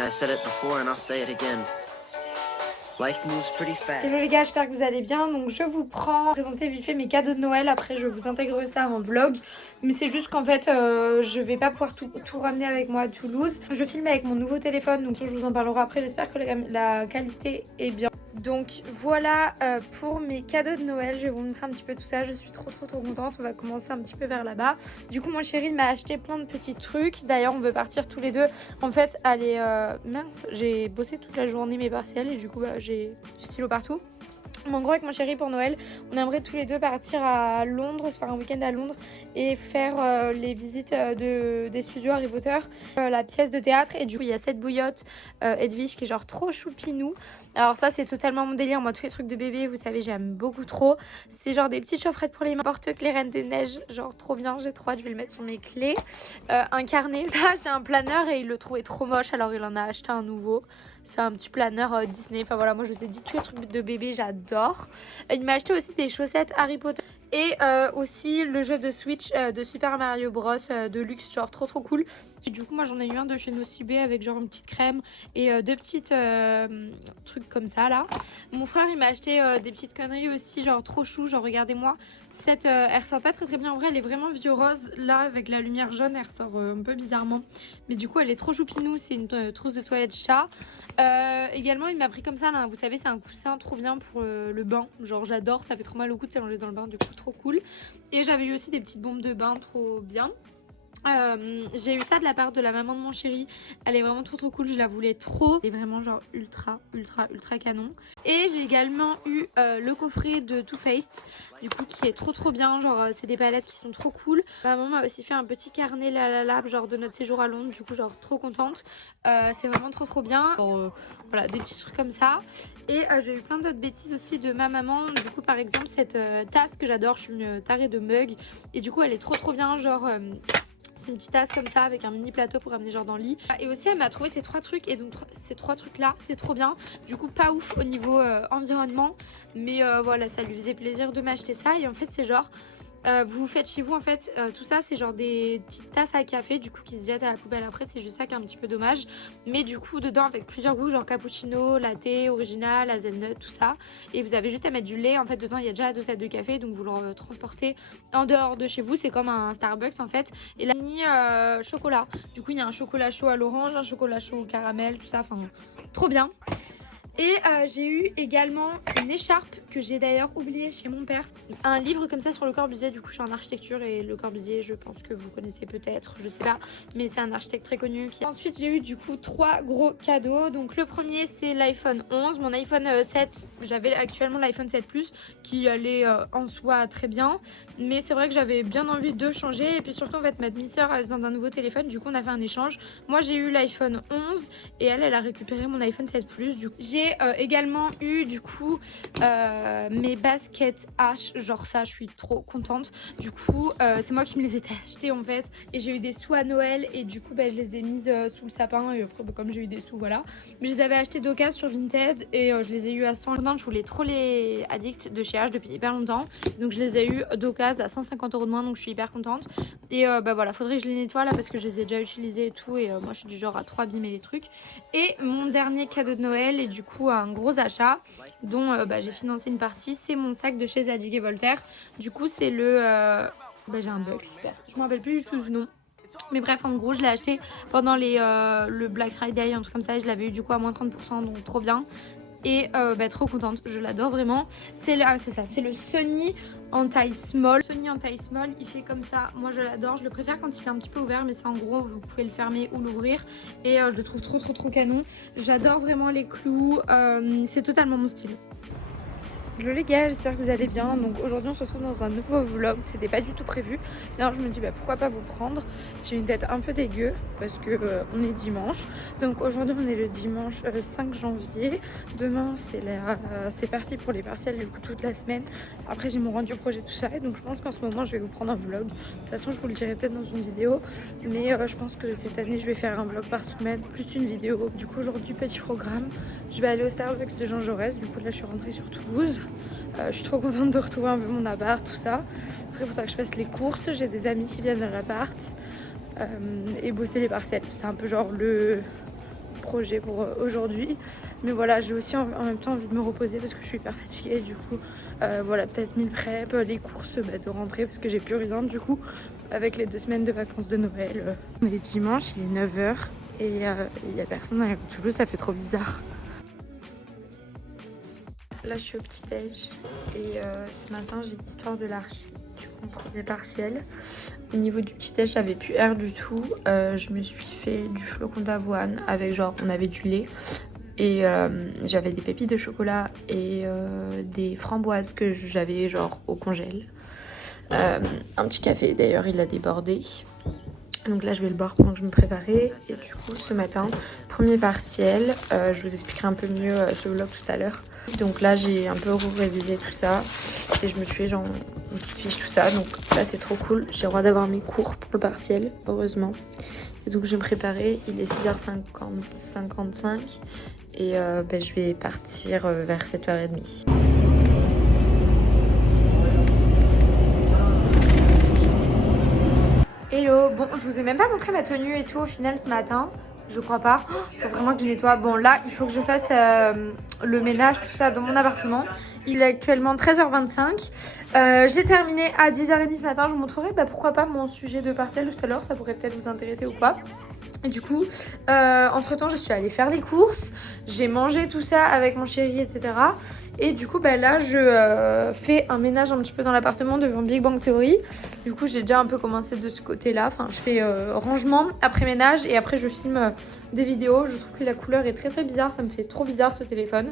I said it before and I'll say it again. Life moves pretty fast. Hello les gars, j'espère que vous allez bien. Donc je vous prends présenter vite fait mes cadeaux de Noël. Après je vous intégrerai ça en vlog. Mais c'est juste qu'en fait je vais pas pouvoir tout ramener avec moi à Toulouse. Je filme avec mon nouveau téléphone, donc je vous en parlerai après. J'espère que la qualité est bien. Donc voilà pour mes cadeaux de Noël. Je vais vous montrer un petit peu tout ça. Je suis trop contente. On va commencer un petit peu vers là-bas. Du coup mon chéri m'a acheté plein de petits trucs. D'ailleurs on veut partir tous les deux. En fait allez mince, j'ai bossé toute la journée mes partiels et du coup j'ai du stylo partout. En gros avec mon chéri pour Noël on aimerait tous les deux partir à Londres, se faire un week-end à Londres et faire les visites des studios Harry Potter, la pièce de théâtre. Et du coup il y a cette bouillotte Edwige qui est genre trop choupinou. Alors ça c'est totalement mon délire, moi tous les trucs de bébé vous savez j'aime beaucoup trop. C'est genre des petites chaufferettes pour les mains, porte-clés Reine des Neiges, genre trop bien, j'ai trop hâte, je vais le mettre sur mes clés. Un carnet, là j'ai un planeur et il le trouvait trop moche alors il en a acheté un nouveau. C'est un petit planeur Disney, enfin voilà moi je vous ai dit tous les trucs de bébé j'adore. Il m'a acheté aussi des chaussettes Harry Potter et aussi le jeu de Switch de Super Mario Bros de luxe, genre trop cool. Et du coup moi j'en ai eu un de chez Nocibé avec genre une petite crème et deux petites trucs comme ça là. Mon frère il m'a acheté des petites conneries aussi genre trop chou, genre regardez-moi. Cette elle ressort pas très bien en vrai, elle est vraiment vieux rose. Là avec la lumière jaune elle ressort un peu bizarrement, mais du coup elle est trop choupinou. C'est une trousse de toilette chat. Également il m'a pris comme ça là, vous savez c'est un coussin trop bien pour le bain, genre j'adore, ça fait trop mal au cou de s'allonger dans le bain, du coup trop cool. Et j'avais eu aussi des petites bombes de bain trop bien. J'ai eu ça de la part de la maman de mon chéri. Elle est vraiment trop cool, je la voulais trop. Elle est vraiment genre ultra canon. Et j'ai également eu le coffret de Too Faced, du coup qui est trop bien. Genre c'est des palettes qui sont trop cool. Ma maman m'a aussi fait un petit carnet la genre de notre séjour à Londres, du coup genre trop contente. C'est vraiment trop bien. Voilà des petits trucs comme ça. Et j'ai eu plein d'autres bêtises aussi de ma maman. Du coup par exemple cette tasse que j'adore, je suis une tarée de mug. Et du coup elle est trop bien, genre une petite tasse comme ça avec un mini plateau pour ramener genre dans le lit. Et aussi elle m'a trouvé ces trois trucs, et donc ces trois trucs là c'est trop bien. Du coup pas ouf au niveau environnement, mais voilà ça lui faisait plaisir de m'acheter ça. Et en fait c'est genre vous faites chez vous en fait tout ça, c'est genre des petites tasses à café du coup qui se jettent à la poubelle après, c'est juste ça qui est un petit peu dommage. Mais du coup dedans avec plusieurs goûts, genre cappuccino, latte, original, hazelnut, tout ça. Et vous avez juste à mettre du lait en fait dedans, il y a déjà la dosette de café, donc vous le transportez en dehors de chez vous, c'est comme un Starbucks en fait. Et là ni chocolat, du coup il y a un chocolat chaud à l'orange, un chocolat chaud au caramel, tout ça, enfin trop bien. Et j'ai eu également une écharpe que j'ai d'ailleurs oubliée chez mon père. Un livre comme ça sur Le Corbusier, du coup je suis en architecture et Le Corbusier je pense que vous connaissez peut-être, je sais pas. Mais c'est un architecte très connu. Ensuite j'ai eu du coup 3 gros cadeaux. Donc le premier c'est l'iPhone 11, mon iPhone 7. J'avais actuellement l'iPhone 7 Plus qui allait en soi très bien. Mais c'est vrai que j'avais bien envie de changer. Et puis surtout en fait ma demi-sœur a besoin d'un nouveau téléphone, du coup on a fait un échange. Moi j'ai eu l'iPhone 11 et elle a récupéré mon iPhone 7 Plus. Du coup j'ai également eu du coup mes baskets H, genre ça je suis trop contente. Du coup c'est moi qui me les ai achetées en fait, et j'ai eu des sous à Noël et du coup je les ai mises sous le sapin. Et après comme j'ai eu des sous voilà, mais je les avais achetées d'occasion sur Vinted et je les ai eu à 100. Je voulais trop les Addict de chez H depuis hyper longtemps, donc je les ai eu d'occasion à 150 € de moins, donc je suis hyper contente. Et voilà, faudrait que je les nettoie là parce que je les ai déjà utilisées et tout, et moi je suis du genre à trop abîmer les trucs. Et mon dernier cadeau de Noël, et du coup un gros achat dont j'ai financé une partie, c'est mon sac de chez Zadig et Voltaire. Du coup c'est le j'ai un bug, super, je me rappelle plus du tout du nom, mais bref en gros je l'ai acheté pendant le Black Friday, un truc comme ça, et je l'avais eu du coup à moins 30%, donc trop bien. Et trop contente, je l'adore vraiment. C'est ça, c'est le Sony Anti-Small. Sony Anti-Small, il fait comme ça, moi je l'adore, je le préfère quand il est un petit peu ouvert, mais ça en gros vous pouvez le fermer ou l'ouvrir. Et je le trouve trop canon. J'adore vraiment les clous, c'est totalement mon style. Hello les gars, j'espère que vous allez bien. Donc aujourd'hui on se retrouve dans un nouveau vlog, c'était pas du tout prévu. Finalement je me dis pourquoi pas vous prendre. J'ai une tête un peu dégueu parce que on est dimanche. Donc aujourd'hui on est le dimanche 5 janvier. Demain c'est parti pour les partiels du coup toute la semaine. Après j'ai mon rendu projet tout ça, et donc je pense qu'en ce moment je vais vous prendre un vlog. De toute façon je vous le dirai peut-être dans une vidéo, mais je pense que cette année je vais faire un vlog par semaine plus une vidéo. Du coup aujourd'hui petit programme, je vais aller au Starbucks de Jean Jaurès. Du coup là je suis rentrée sur Toulouse. Je suis trop contente de retrouver un peu mon appart, tout ça. Après il faudra que je fasse les courses, j'ai des amis qui viennent à l'appart et bosser les partiels. C'est un peu genre projets pour aujourd'hui. Mais voilà, j'ai aussi en même temps envie de me reposer parce que je suis hyper fatiguée. Du coup, voilà, peut-être mille prep, les courses de rentrée parce que j'ai plus rien du coup avec les 2 semaines de vacances de Noël. On est dimanche, il est 9h et il n'y a personne à Toulouse, ça fait trop bizarre. Là je suis au petit-déj et ce matin j'ai l'histoire de l'archi du contrôle des partiels. Au niveau du petit-déj j'avais plus air du tout. Je me suis fait du flocon d'avoine avec genre on avait du lait et j'avais des pépites de chocolat et des framboises que j'avais genre au congèle. Un petit café d'ailleurs il a débordé. Donc là je vais le boire pendant que je me préparais. Et du coup ce matin, premier partiel, je vous expliquerai un peu mieux ce vlog tout à l'heure. Donc là j'ai un peu révisé tout ça et je me suis fait genre une petite fiche tout ça. Donc là c'est trop cool, j'ai le droit d'avoir mes cours pour le partiel, heureusement. Et donc je vais me préparer, il est 6h55 et je vais partir vers 7h30. Hello, bon je vous ai même pas montré ma tenue et tout au final ce matin. Je crois pas, faut vraiment que je nettoie. Bon là il faut que je fasse le ménage tout ça dans mon appartement. Il est actuellement 13h25. J'ai terminé à 10h30 ce matin. Je vous montrerai pourquoi pas mon sujet de partiel tout à l'heure. Ça pourrait peut-être vous intéresser ou pas. Et du coup, entre temps je suis allée faire les courses. J'ai mangé tout ça avec mon chéri etc. Et du coup là je fais un ménage un petit peu dans l'appartement devant Big Bang Theory. Du coup j'ai déjà un peu commencé de ce côté là. Enfin je fais rangement après ménage et après je filme des vidéos. Je trouve que la couleur est très très bizarre. Ça me fait trop bizarre ce téléphone.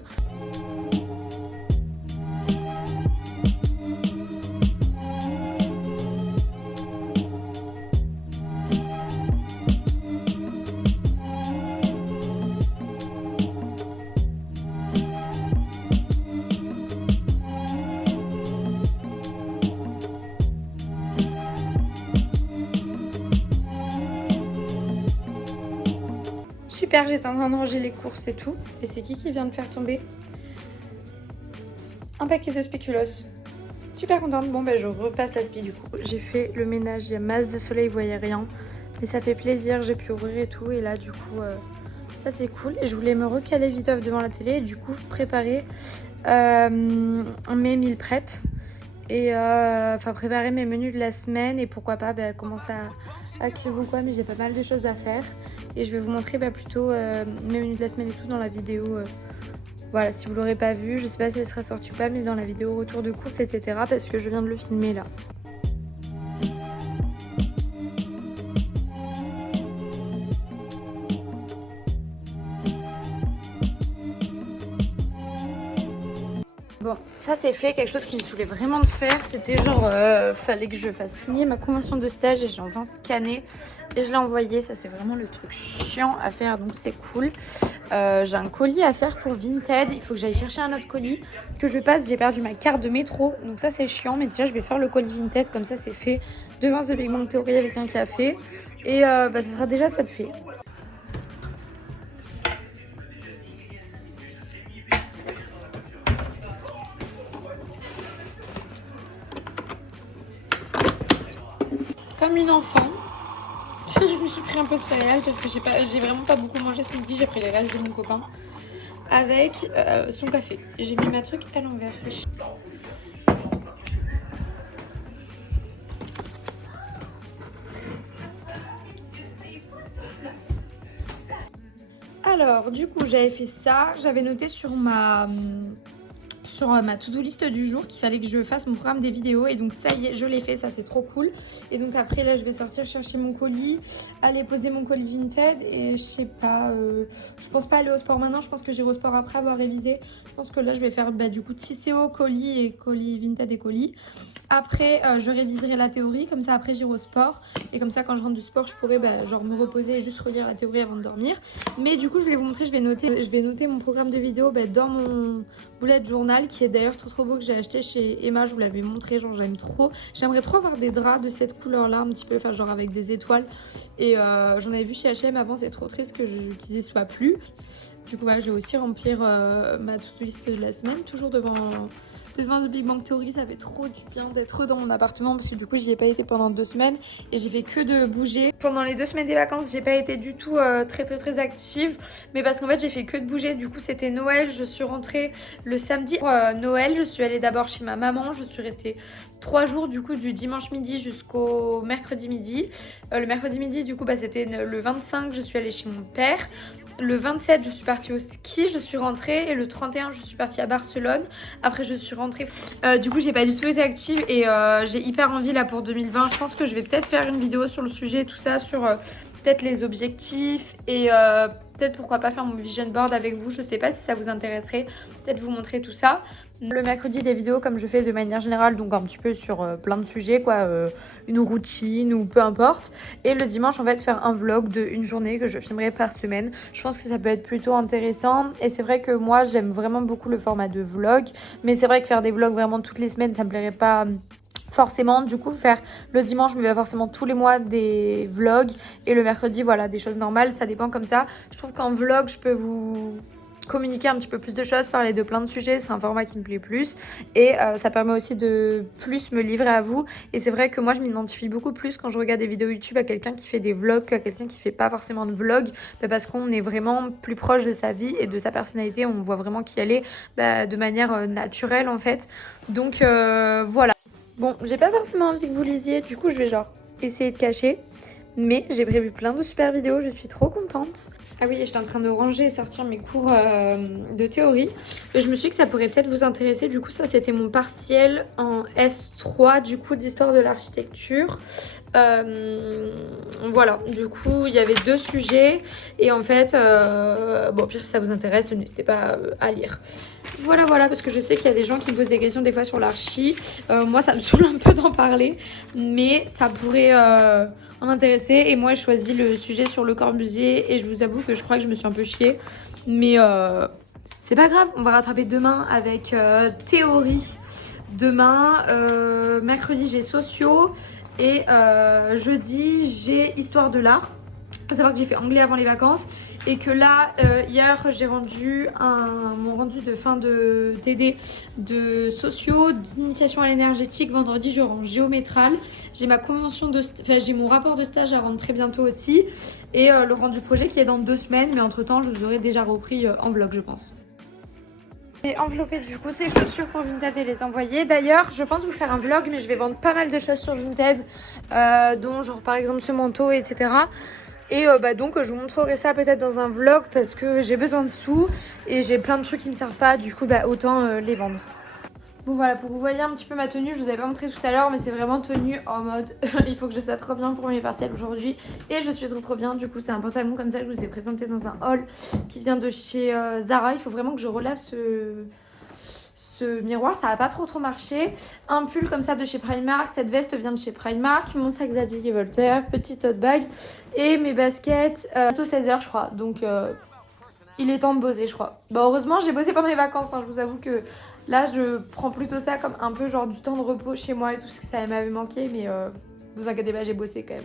Super, j'étais en train de ranger les courses et tout. Et c'est qui vient de faire tomber un paquet de spéculoos. Super contente. Bon je repasse la spi du coup. J'ai fait le ménage, il y a masse de soleil, vous voyez rien. Mais ça fait plaisir, j'ai pu ouvrir et tout. Et là du coup, ça c'est cool. Et je voulais me recaler vite off devant la télé et du coup préparer mes meal prep. Et préparer mes menus de la semaine et pourquoi pas commencer à cuire ou quoi, mais j'ai pas mal de choses à faire et je vais vous montrer plutôt mes menus de la semaine et tout dans la vidéo. Voilà, si vous l'aurez pas vu, je sais pas si elle sera sortie ou pas, mais dans la vidéo retour de course etc. parce que je viens de le filmer là. Bon, ça c'est fait, quelque chose qui me saoulait vraiment de faire, c'était genre, fallait que je fasse signer ma convention de stage et j'ai enfin scanné et je l'ai envoyé, ça c'est vraiment le truc chiant à faire donc c'est cool. J'ai un colis à faire pour Vinted, il faut que j'aille chercher un autre colis, que je passe, j'ai perdu ma carte de métro, donc ça c'est chiant, mais déjà je vais faire le colis Vinted, comme ça c'est fait, devant The Big Bang Theory avec un café et ça sera déjà ça de fait. Comme une enfant, je me suis pris un peu de céréales parce que j'ai vraiment pas beaucoup mangé ce midi, j'ai pris les restes de mon copain avec son café. J'ai mis ma truc à l'envers. Alors du coup j'avais fait ça, j'avais noté sur ma to-do list du jour qu'il fallait que je fasse mon programme des vidéos et donc ça y est, je l'ai fait, ça c'est trop cool. Et donc après là je vais sortir chercher mon colis, aller poser mon colis Vinted et je sais pas, je pense pas aller au sport maintenant, je pense que j'irai au sport après avoir révisé. Je pense que là je vais faire du coup TCO, colis et colis Vinted et colis. Après je réviserai la théorie, comme ça après j'irai au sport et comme ça quand je rentre du sport je pourrai genre me reposer et juste relire la théorie avant de dormir. Mais du coup je voulais vous montrer, je vais noter mon programme de vidéo dans mon bullet journal qui est d'ailleurs trop beau, que j'ai acheté chez Emma, je vous l'avais montré, genre j'aime trop. J'aimerais trop avoir des draps de cette couleur là un petit peu, genre avec des étoiles et j'en avais vu chez H&M avant, c'est trop triste qu'ils y soient plus. Du coup je vais aussi remplir ma to-do list de la semaine, toujours devant devant The Big Bang Theory. Ça fait trop du bien d'être dans mon appartement parce que du coup j'y ai pas été pendant 2 semaines et j'ai fait que de bouger. Pendant les 2 semaines des vacances j'ai pas été du tout très active, mais parce qu'en fait j'ai fait que de bouger. Du coup c'était Noël, je suis rentrée le samedi pour Noël. Je suis allée d'abord chez ma maman, je suis restée 3 jours du coup du dimanche midi jusqu'au mercredi midi. Le mercredi midi du coup c'était le 25, je suis allée chez mon père. Le 27, je suis partie au ski, je suis rentrée. Et le 31, je suis partie à Barcelone. Après, je suis rentrée. Du coup, j'ai pas du tout été active. Et j'ai hyper envie là pour 2020. Je pense que je vais peut-être faire une vidéo sur le sujet, tout ça, sur peut-être les objectifs. Et peut-être pourquoi pas faire mon vision board avec vous. Je sais pas si ça vous intéresserait. Peut-être vous montrer tout ça. Le mercredi, des vidéos comme je fais de manière générale. Donc un petit peu sur plein de sujets, quoi. Une routine ou peu importe. Et le dimanche, en fait, faire un vlog de une journée que je filmerai par semaine. Je pense que ça peut être plutôt intéressant. Et c'est vrai que moi, j'aime vraiment beaucoup le format de vlog. Mais c'est vrai que faire des vlogs vraiment toutes les semaines, ça me plairait pas forcément. Du coup, faire le dimanche, mais pas forcément tous les mois des vlogs. Et le mercredi, voilà, des choses normales. Ça dépend comme ça. Je trouve qu'en vlog, je peux vous communiquer un petit peu plus de choses, parler de plein de sujets, c'est un format qui me plaît plus et ça permet aussi de plus me livrer à vous. Et c'est vrai que moi je m'identifie beaucoup plus quand je regarde des vidéos YouTube à quelqu'un qui fait des vlogs qu'à quelqu'un qui fait pas forcément de vlog, parce qu'on est vraiment plus proche de sa vie et de sa personnalité, on voit vraiment qui elle est de manière naturelle en fait. Donc voilà. Bon, j'ai pas forcément envie que vous lisiez, du coup je vais genre essayer de cacher. Mais j'ai prévu plein de super vidéos, je suis trop contente. Ah oui, j'étais en train de ranger et sortir mes cours de théorie. Et je me suis dit que ça pourrait peut-être vous intéresser. Du coup, ça c'était mon partiel en S3 du coup d'histoire de l'architecture. Voilà, du coup il y avait 2 sujets. Et en fait, bon, pire si ça vous intéresse, n'hésitez pas à lire. Voilà, parce que je sais qu'il y a des gens qui me posent des questions des fois sur l'archi. Moi ça me saoule un peu d'en parler, mais ça pourrait en intéresser. Et moi j'ai choisi le sujet sur Le Corbusier et je vous avoue que je crois que je me suis un peu chiée. Mais c'est pas grave, on va rattraper demain avec théorie. Demain, mercredi j'ai sociaux et jeudi j'ai histoire de l'art. Il faut savoir que j'ai fait anglais avant les vacances et que là, hier, j'ai rendu mon rendu de fin de TD de sociaux, d'initiation à l'énergétique. Vendredi, je rends géométral. J'ai ma convention j'ai mon rapport de stage à rendre très bientôt aussi. Et le rendu projet qui est dans 2 semaines. Mais entre-temps, je vous aurai déjà repris en vlog, je pense. J'ai enveloppé du coup ces chaussures pour Vinted et les envoyer. D'ailleurs, je pense vous faire un vlog, mais je vais vendre pas mal de choses sur Vinted, dont genre par exemple ce manteau, etc. Et donc je vous montrerai ça peut-être dans un vlog parce que j'ai besoin de sous et j'ai plein de trucs qui me servent pas, du coup autant les vendre. Bon voilà, pour que vous voyez un petit peu ma tenue, je vous avais pas montré tout à l'heure, mais c'est vraiment tenue en mode il faut que je sois trop bien pour mes partiels aujourd'hui. Et je suis trop bien, du coup c'est un pantalon comme ça que je vous ai présenté dans un haul qui vient de chez Zara. Il faut vraiment que je relave ce miroir, ça va pas trop marché. Un pull comme ça de chez Primark, cette veste vient de chez Primark, mon sac Zadig et Voltaire, petite tote bag et mes baskets, bientôt 16h je crois, donc il est temps de bosser je crois. Bah heureusement j'ai bossé pendant les vacances, hein. Je vous avoue que là je prends plutôt ça comme un peu genre du temps de repos chez moi et tout ce que ça m'avait manqué, mais vous inquiétez pas, j'ai bossé quand même.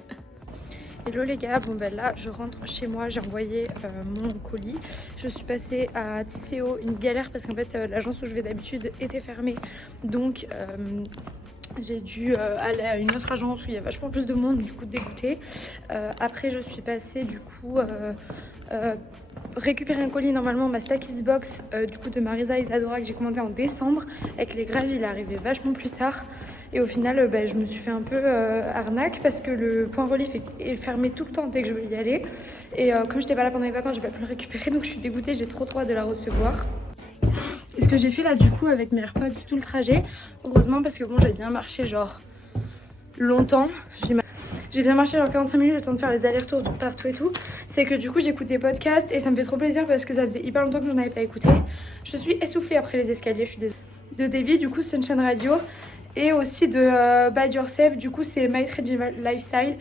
Hello les gars, bon là je rentre chez moi, j'ai envoyé mon colis. Je suis passée à Tisséo, une galère parce qu'en fait l'agence où je vais d'habitude était fermée. Donc j'ai dû aller à une autre agence où il y a vachement plus de monde, du coup dégoûtée. Après je suis passée du coup récupérer un colis, normalement ma Stakis Box du coup de Marisa Isadora que j'ai commandé en décembre. Avec les grèves il est arrivé vachement plus tard. Et au final, je me suis fait un peu arnaque parce que le point relief est fermé tout le temps dès que je veux y aller. Et comme j'étais pas là pendant les vacances, j'ai pas pu le récupérer, donc je suis dégoûtée, j'ai trop hâte de la recevoir. Et ce que j'ai fait là du coup avec mes AirPods tout le trajet, heureusement parce que bon j'ai bien marché genre longtemps. J'ai bien marché genre 45 minutes le temps de faire les allers-retours partout et tout. C'est que du coup j'écoute des podcasts et ça me fait trop plaisir parce que ça faisait hyper longtemps que j'en avais pas écouté. Je suis essoufflée après les escaliers, je suis désolée. De Davy, du coup Sunshine Radio. Et aussi de By Yourself, du coup c'est My Trade Lifestyle.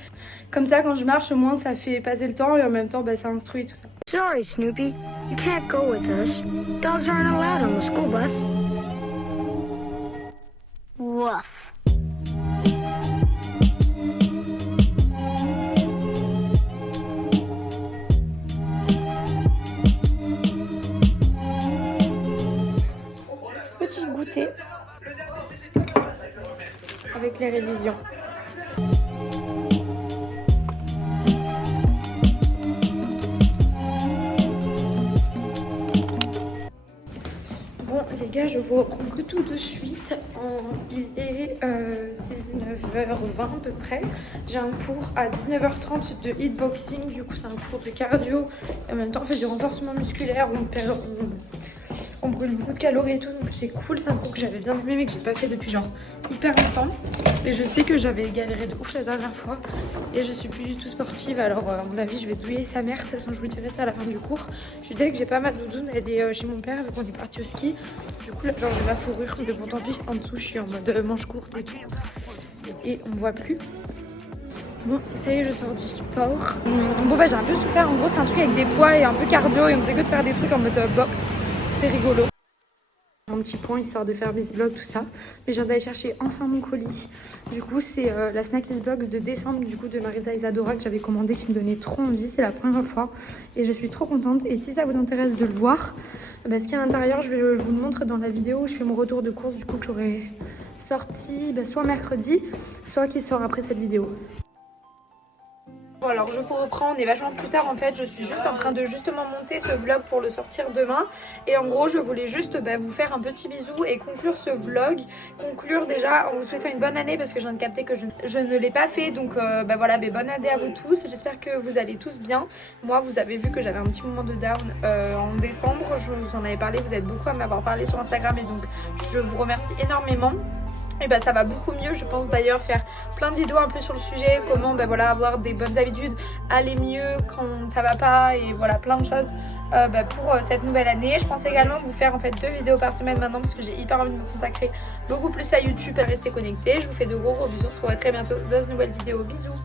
Comme ça quand je marche au moins ça fait passer le temps et en même temps ça instruit tout ça. Sorry Snoopy, you can't go with us. Dogs aren't allowed on the school bus. Woof. Petit goûter les révisions. Bon les gars, je vous reprends que tout de suite. Il est 19h20 à peu près. J'ai un cours à 19h30 de hitboxing. Du coup c'est un cours de cardio. Et en même temps on fait du renforcement musculaire. On brûle beaucoup de calories et tout, donc c'est cool. C'est un cours que j'avais bien aimé mais que j'ai pas fait depuis genre hyper longtemps. Et je sais que j'avais galéré de ouf la dernière fois. Et je suis plus du tout sportive, alors à mon avis je vais douiller sa mère. De toute façon je vous dirai ça à la fin du cours. Je suis dès que j'ai pas ma doudoune, elle est chez mon père vu qu'on est parti au ski. Du coup là genre j'ai ma fourrure, mais bon tant pis, en dessous je suis en mode manche courte et tout. Et on me voit plus. Bon, ça y est, je sors du sport. Bon bah j'ai un peu souffert, en gros c'est un truc avec des poids et un peu cardio. Et on faisait que de faire des trucs en mode boxe. C'était rigolo. Mon petit point histoire de faire busy vlog tout ça, mais je viens d'aller chercher enfin mon colis. Du coup c'est la Snackies Box de décembre du coup de Marisa Isadora que j'avais commandé, qui me donnait trop envie. C'est la première fois et je suis trop contente. Et si ça vous intéresse de le voir, bah, ce qu'il y a à l'intérieur je vous le montre dans la vidéo où je fais mon retour de course, du coup que j'aurai sorti soit mercredi, soit qui sort après cette vidéo. Bon alors je vous reprends, on est vachement plus tard en fait, je suis juste en train de justement monter ce vlog pour le sortir demain. Et en gros je voulais juste vous faire un petit bisou et conclure ce vlog. Conclure déjà en vous souhaitant une bonne année parce que je viens de capter que je ne l'ai pas fait. Donc voilà, bonne année à vous tous, j'espère que vous allez tous bien. Moi vous avez vu que j'avais un petit moment de down en décembre, je vous en avais parlé, vous êtes beaucoup à m'avoir parlé sur Instagram et donc je vous remercie énormément. Et bah ça va beaucoup mieux, je pense d'ailleurs faire plein de vidéos un peu sur le sujet, comment avoir des bonnes habitudes, aller mieux quand ça va pas et voilà plein de choses pour cette nouvelle année. Je pense également vous faire en fait 2 vidéos par semaine maintenant parce que j'ai hyper envie de me consacrer beaucoup plus à YouTube et rester connectée. Je vous fais de gros bisous, on se revoit très bientôt dans une nouvelle vidéo, bisous.